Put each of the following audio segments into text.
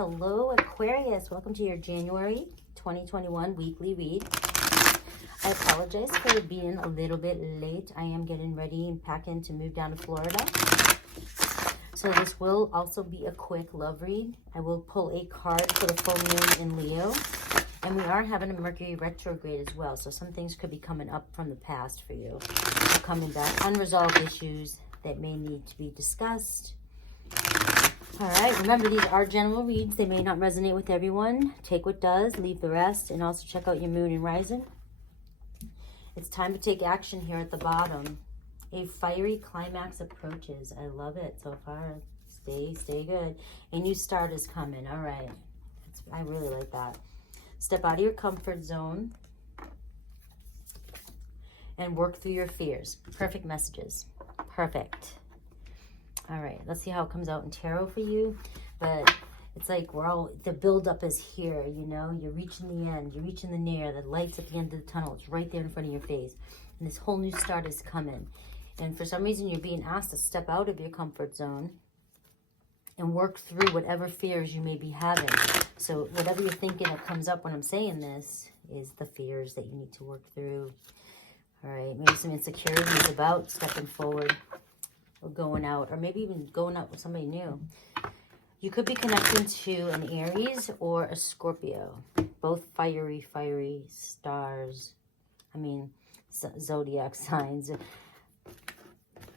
Hello Aquarius, welcome to your January 2021 weekly read. I apologize for being a little bit late. I am getting ready and packing to move down to Florida. So this will also be a quick love read. I will pull a card for the full moon in Leo. And we are having a Mercury retrograde as well. So some things could be coming up from the past for you. Or coming back, unresolved issues that may need to be discussed. All right, remember these are general reads. They may not resonate with everyone. Take what does, leave the rest, and also check out your moon and rising. It's time to take action here at the bottom. A fiery climax approaches. I love it so far. Stay good. A new start is coming. All right. I really like that. Step out of your comfort zone and work through your fears. Perfect messages. Perfect. All right, let's see how it comes out in tarot for you. But it's like the buildup is here, you know. You're reaching the end. You're reaching the near. The light's at the end of the tunnel. It's right there in front of your face. And this whole new start is coming. And for some reason, you're being asked to step out of your comfort zone and work through whatever fears you may be having. So whatever you're thinking that comes up when I'm saying this is the fears that you need to work through. All right, maybe some insecurities about stepping forward, or going out, or maybe even going out with somebody new. You could be connecting to an Aries or a Scorpio. Both fiery stars. I mean, zodiac signs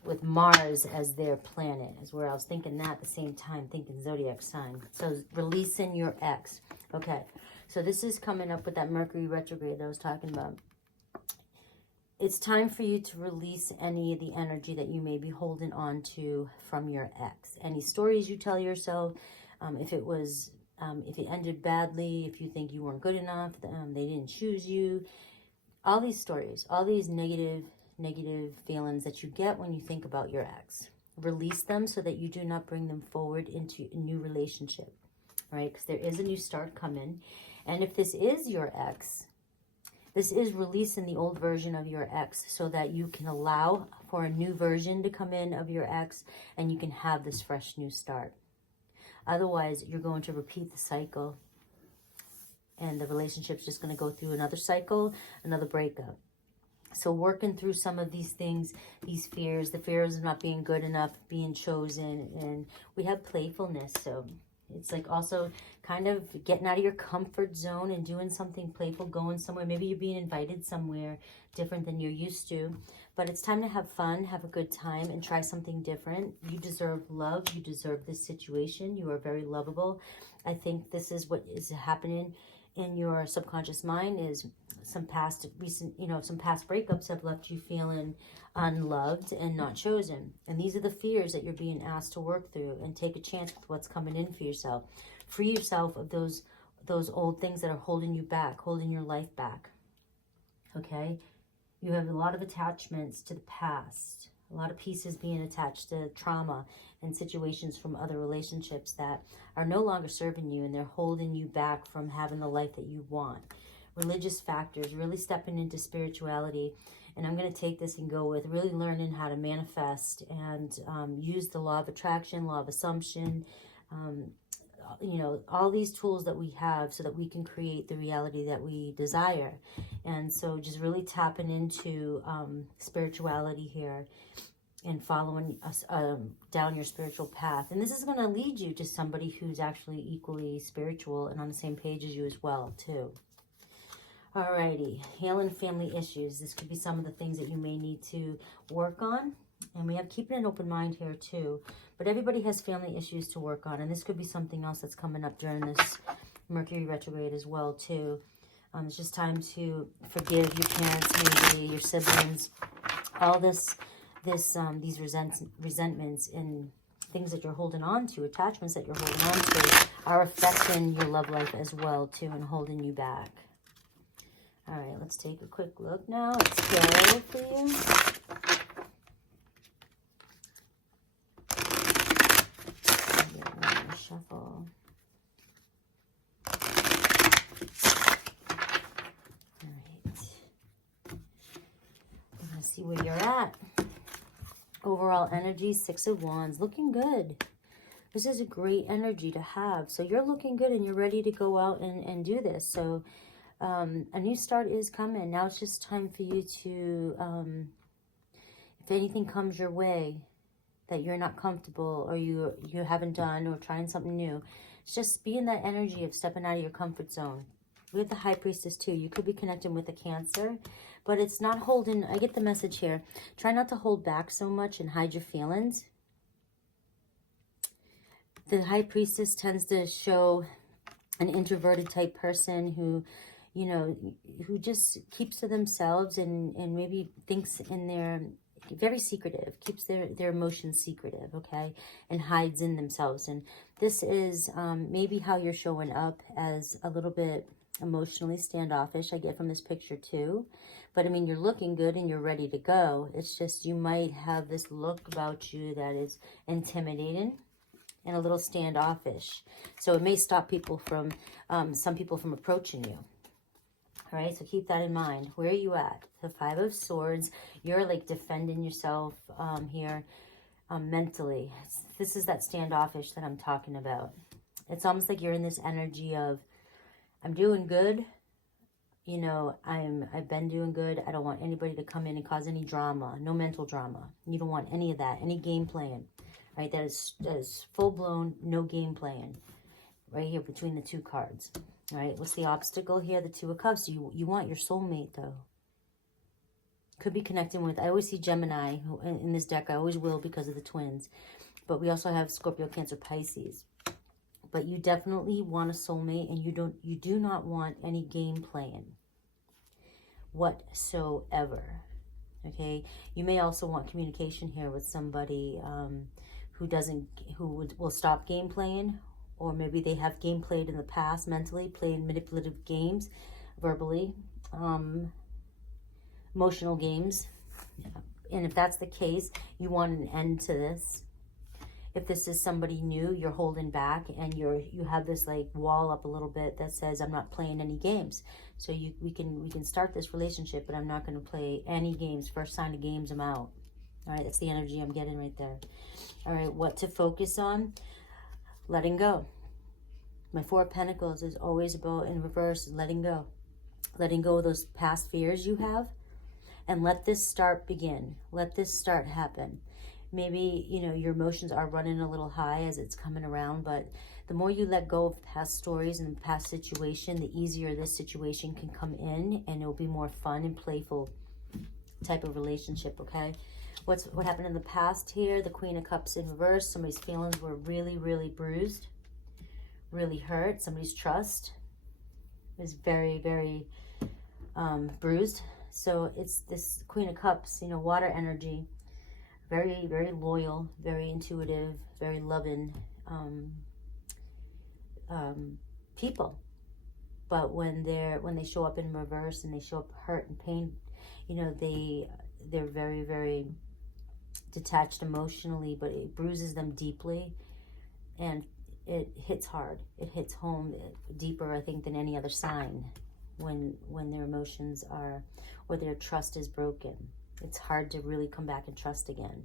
with Mars as their planet is where I was thinking that at the same time, thinking zodiac sign. So releasing your ex. Okay, so this is coming up with that Mercury retrograde that I was talking about. It's time for you to release any of the energy that you may be holding on to from your ex. Any stories you tell yourself, if it ended badly, if you think you weren't good enough, they didn't choose you. All these stories, all these negative feelings that you get when you think about your ex. Release them so that you do not bring them forward into a new relationship, right? Because there is a new start coming. And if this is your ex, this is releasing the old version of your ex so that you can allow for a new version to come in of your ex and you can have this fresh new start. Otherwise, you're going to repeat the cycle and the relationship's just going to go through another cycle, another breakup. So working through some of these things, these fears, the fears of not being good enough, being chosen, and we have playfulness. So it's like also kind of getting out of your comfort zone and doing something playful, going somewhere. Maybe you're being invited somewhere different than you're used to. But it's time to have fun, have a good time, and try something different. You deserve love. You deserve this situation. You are very lovable. I think this is what is happening in your subconscious mind is some past breakups have left you feeling unloved and not chosen. And these are the fears that you're being asked to work through and take a chance with what's coming in for yourself. Free yourself of those old things that are holding you back, holding your life back. Okay? You have a lot of attachments to the past, a lot of pieces being attached to trauma and situations from other relationships that are no longer serving you, and they're holding you back from having the life that you want. Religious factors, really stepping into spirituality. And I'm going to take this and go with really learning how to manifest and use the law of attraction, law of assumption, all these tools that we have so that we can create the reality that we desire. And so just really tapping into spirituality here and following us down your spiritual path. And this is going to lead you to somebody who's actually equally spiritual and on the same page as you as well, too. Alrighty, healing family issues. This could be some of the things that you may need to work on. And we have keeping an open mind here too. But everybody has family issues to work on. And this could be something else that's coming up during this Mercury retrograde as well too. It's just time to forgive your parents, maybe your siblings. All these resentments and things that you're holding on to, attachments that you're holding on to, are affecting your love life as well too and holding you back. All right, let's take a quick look now. Let's go for you. Shuffle. All right. We're going to see where you're at. Overall energy, 6 of Wands. Looking good. This is a great energy to have. So you're looking good and you're ready to go out and do this. So a new start is coming. Now it's just time for you to, if anything comes your way that you're not comfortable or you haven't done or trying something new, it's just be in that energy of stepping out of your comfort zone. We have the High Priestess too. You could be connecting with a Cancer, but it's not holding. I get the message here. Try not to hold back so much and hide your feelings. The High Priestess tends to show an introverted type person who, you know, who just keeps to themselves and maybe thinks in their, very secretive, keeps their emotions secretive, okay, and hides in themselves. And this is maybe how you're showing up, as a little bit emotionally standoffish, I get from this picture too. But I mean, you're looking good and you're ready to go. It's just you might have this look about you that is intimidating and a little standoffish. So it may stop people from, some people from approaching you. All right, so keep that in mind. Where are you at? The Five of Swords. You're like defending yourself here mentally. This is that standoffish that I'm talking about. It's almost like you're in this energy of, I'm doing good. You know, I've been doing good. I don't want anybody to come in and cause any drama. No mental drama. You don't want any of that. Any game playing. Right, that is full-blown, no game playing. Right here between the two cards. All right, what's the obstacle here? The Two of Cups. You want your soulmate, though. Could be connecting with, I always see Gemini in this deck. I always will because of the twins. But we also have Scorpio, Cancer, Pisces. But you definitely want a soulmate, and you do not want any game playing whatsoever. Okay, you may also want communication here with somebody who will stop game playing, or maybe they have game played in the past mentally, playing manipulative games, verbally, emotional games. And if that's the case, you want an end to this. If this is somebody new, you're holding back and you have this like wall up a little bit that says, I'm not playing any games. So we can start this relationship, but I'm not going to play any games. First sign of games, I'm out. All right, that's the energy I'm getting right there. All right, what to focus on? Letting go. My Four of Pentacles is always about, in reverse, letting go. Letting go of those past fears you have. And let this start begin. Let this start happen. Maybe, you know, your emotions are running a little high as it's coming around, but the more you let go of past stories and past situation, the easier this situation can come in, and it'll be more fun and playful type of relationship, okay? What happened in the past here? The Queen of Cups in reverse. Somebody's feelings were really, really bruised, really hurt. Somebody's trust is very, very bruised. So it's this Queen of Cups, you know, water energy. Very, very loyal, very intuitive, very loving people. But when they show up in reverse and they show up hurt and pain, you know, they're very, very detached emotionally, but it bruises them deeply, and it hits hard. It hits home deeper, I think, than any other sign when their emotions are, or their trust is broken. It's hard to really come back and trust again,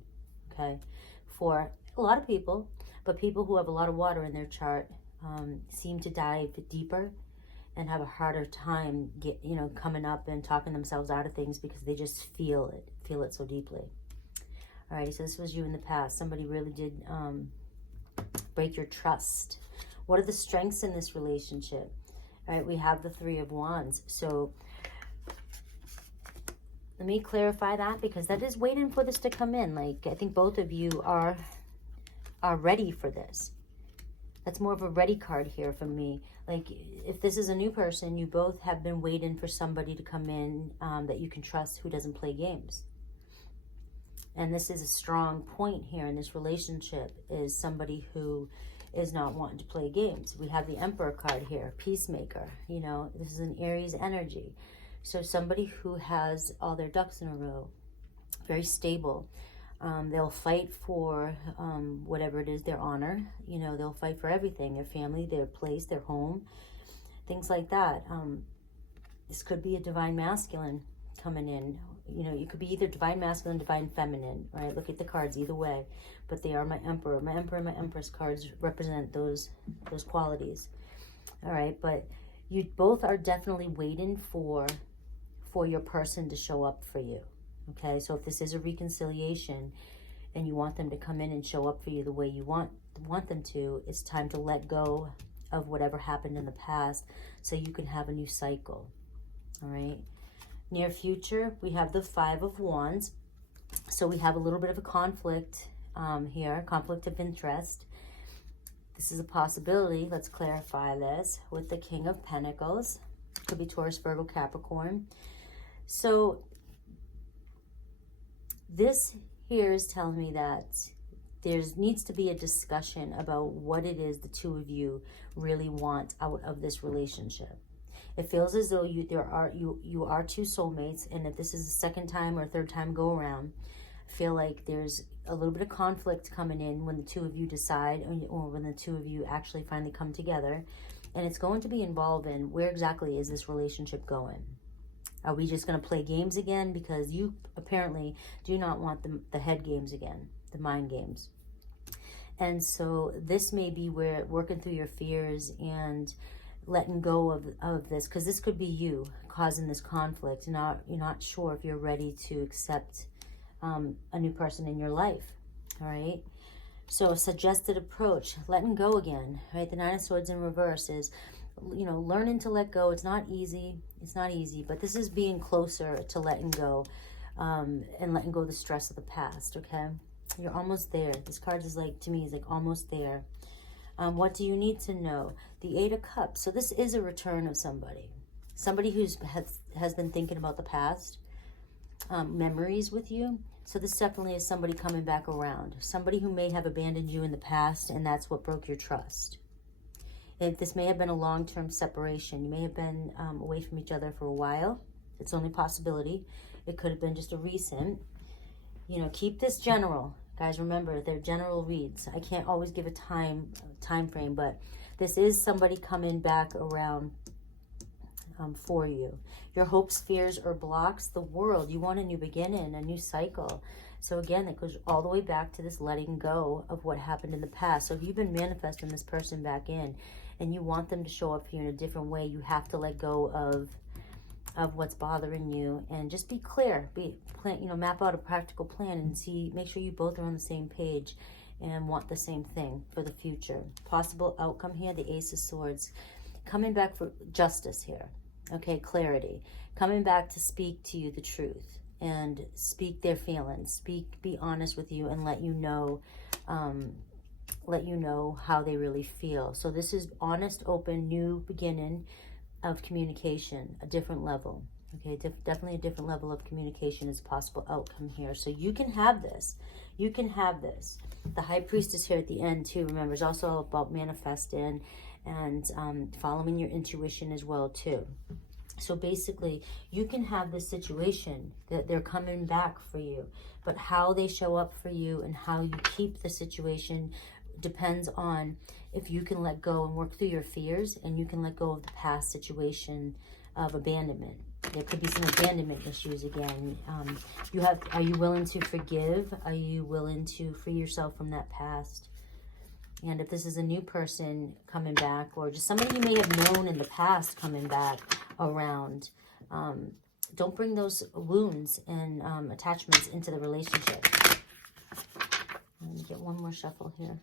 okay? For a lot of people, but people who have a lot of water in their chart seem to dive deeper and have a harder time coming up and talking themselves out of things because they just feel it so deeply. Alrighty, so this was you in the past. Somebody really did break your trust. What are the strengths in this relationship? All right, we have the Three of Wands. So let me clarify that, because that is waiting for this to come in. Like, I think both of you are ready for this. That's more of a ready card here from me. Like, if this is a new person, you both have been waiting for somebody to come in that you can trust, who doesn't play games. And this is a strong point here in this relationship, is somebody who is not wanting to play games. We have the Emperor card here, Peacemaker. You know, this is an Aries energy. So somebody who has all their ducks in a row, very stable. They'll fight for whatever it is, their honor. You know, they'll fight for everything, their family, their place, their home, things like that. This could be a divine masculine coming in. You know, you could be either divine masculine, divine feminine, right? Look at the cards either way, but they are my Emperor. My Emperor and my Empress cards represent those qualities. All right, but you both are definitely waiting for your person to show up for you. Okay, so if this is a reconciliation and you want them to come in and show up for you the way you want them to, it's time to let go of whatever happened in the past so you can have a new cycle. All right. Near future, we have the 5 of Wands. So we have a little bit of a conflict here, conflict of interest. This is a possibility. Let's clarify this with the King of Pentacles. Could be Taurus, Virgo, Capricorn. So this here is telling me that there needs to be a discussion about what it is the two of you really want out of this relationship. It feels as though you are two soulmates, and if this is the second time or third time go around, I feel like there's a little bit of conflict coming in when the two of you decide, or when the two of you actually finally come together, and it's going to be involving where exactly is this relationship going. Are we just going to play games again? Because you apparently do not want the head games again, the mind games. And so this may be where working through your fears and letting go of this, because this could be you causing this conflict. You're not sure if you're ready to accept a new person in your life. All right. So a suggested approach, letting go again, right? The 9 of Swords in reverse is, you know, learning to let go. It's not easy. It's not easy, but this is being closer to letting go and letting go of the stress of the past. Okay. You're almost there. This card is like, to me, is like almost there. What do you need to know? The 8 of Cups. So this is a return of somebody. Somebody who's has been thinking about the past, memories with you. So this definitely is somebody coming back around. Somebody who may have abandoned you in the past, and that's what broke your trust. This may have been a long-term separation. You may have been away from each other for a while. It's only a possibility. It could have been just a recent. You know, keep this general. Guys, remember, they're general reads. I can't always give a time frame, but this is somebody coming back around for you. Your hopes, fears, or blocks, the world. You want a new beginning, a new cycle. So again, it goes all the way back to this letting go of what happened in the past. So if you've been manifesting this person back in and you want them to show up for you in a different way, you have to let go of what's bothering you, and just be clear, map out a practical plan and make sure you both are on the same page and want the same thing for the future. Possible outcome here, the Ace of Swords, coming back for justice here. Okay, clarity, coming back to speak to you the truth and speak their feelings, be honest with you, and let you know how they really feel. So this is honest, open, new beginning of communication, a different level. Okay, definitely a different level of communication is a possible outcome here. So you can have this. You can have this. The High Priestess here at the end too, remember, is also about manifesting and following your intuition as well too. So basically, you can have this situation that they're coming back for you, but how they show up for you and how you keep the situation depends on if you can let go and work through your fears, and you can let go of the past situation of abandonment. There could be some abandonment issues again. Are you willing to forgive? Are you willing to free yourself from that past? And if this is a new person coming back, or just somebody you may have known in the past coming back around, don't bring those wounds and attachments into the relationship. Let me get one more shuffle here.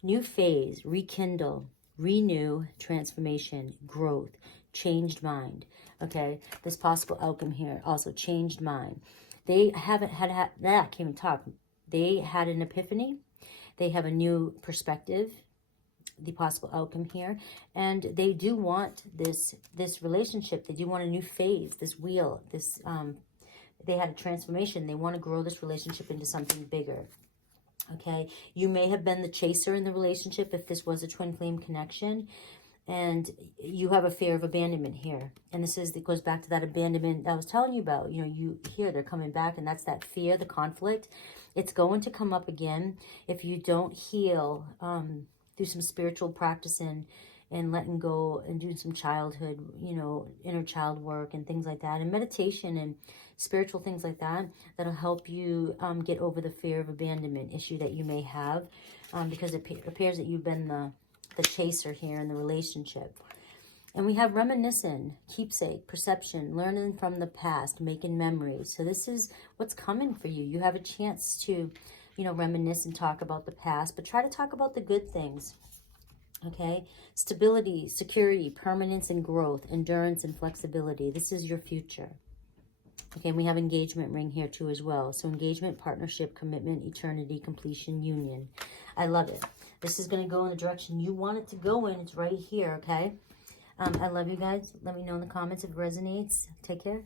New phase, rekindle, renew, transformation, growth, changed mind. Okay, this possible outcome here, also changed mind. They haven't had that, I can't even talk. They had an epiphany. They have a new perspective, the possible outcome here. And they do want this relationship. They do want a new phase, this wheel, they had a transformation. They want to grow this relationship into something bigger. Okay, you may have been the chaser in the relationship if this was a twin flame connection, And you have a fear of abandonment here. And it goes back to that abandonment that I was telling you about. You know, you here, they're coming back, and that's that fear, the conflict. It's going to come up again if you don't heal through some spiritual practicing and letting go and doing some childhood, you know, inner child work and things like that. And meditation and spiritual things like that, that'll help you get over the fear of abandonment issue that you may have, because it appears that you've been the chaser here in the relationship. And we have reminiscing, keepsake, perception, learning from the past, making memories. So this is what's coming for you. You have a chance to, you know, reminisce and talk about the past, but try to talk about the good things. Okay? Stability, security, permanence and growth, endurance and flexibility. This is your future. Okay, and we have engagement ring here too as well. So engagement, partnership, commitment, eternity, completion, union. I love it. This is going to go in the direction you want it to go in. It's right here, okay? I love you guys. Let me know in the comments if it resonates. Take care.